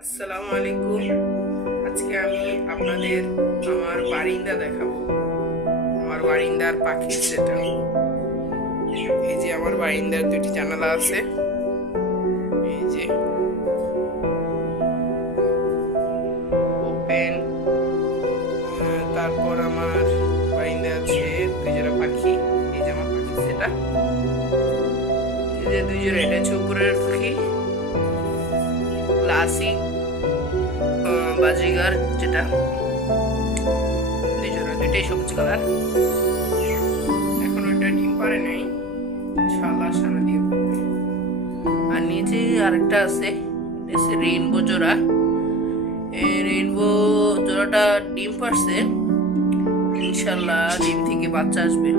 আসসালামু আলাইকুম। আজকে আমি আপনাদের আমার বারিন্দা দেখাবো। আমার বারিন্দার পাখির সেটা। এই যে আমার বারিন্দার দুটি জানালা আছে, এই যে ওপেন। তারপর আমার বারিন্দা আছে দুই জোড়া পাখি। এই যে আমার পাখি সেটা, এই যে দুই জোড়া, এটা হচ্ছে উপরের পাখি ক্লাসিক বাজিগার, যেটা দুই জোড়া, দুইটাই সবুজ কালার। এখন ওইটা ডিম পারে নাই, ইনশাআল্লাহ সামনে দিয়ে পড়বে। আর নিচে আরেকটা আছে, রেইনবো জোড়া। এই রেইনবো জোড়াটা ডিম পারছে, ইনশাআল্লাহ ডিম থেকে বাচ্চা আসবে।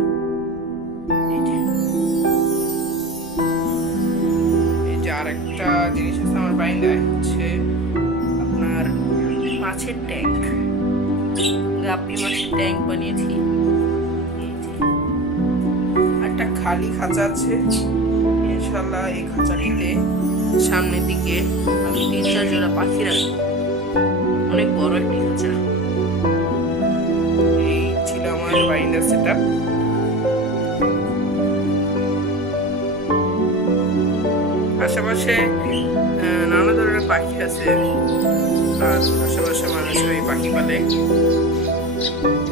এই যে আরেকটা জিনিস আছে আমার বারান্দায়, হচ্ছে আপনার মাছের ট্যাঙ্ক। গাপ্পি মাছের ট্যাঙ্ক বানিয়েছি। একটা খালি খাঁচা আছে, ইনশাআল্লাহ এই খাঁচাটিতে সামনের দিকে আমি 3-4 জোড়া পাখি রাখবো। অনেক বড় একটি খাঁচা। এই ছিল আমার বারান্দার সেটআপ। আশেপাশে নানা ধরনের পাখি আছে, আর আশেপাশে মানুষ ওই পাখি পালে,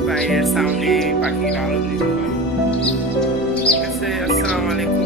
বাইরের সাউন্ডে পাখির আলো দিতে হয়। ঠিক আছে, আসসালামু আলাইকুম।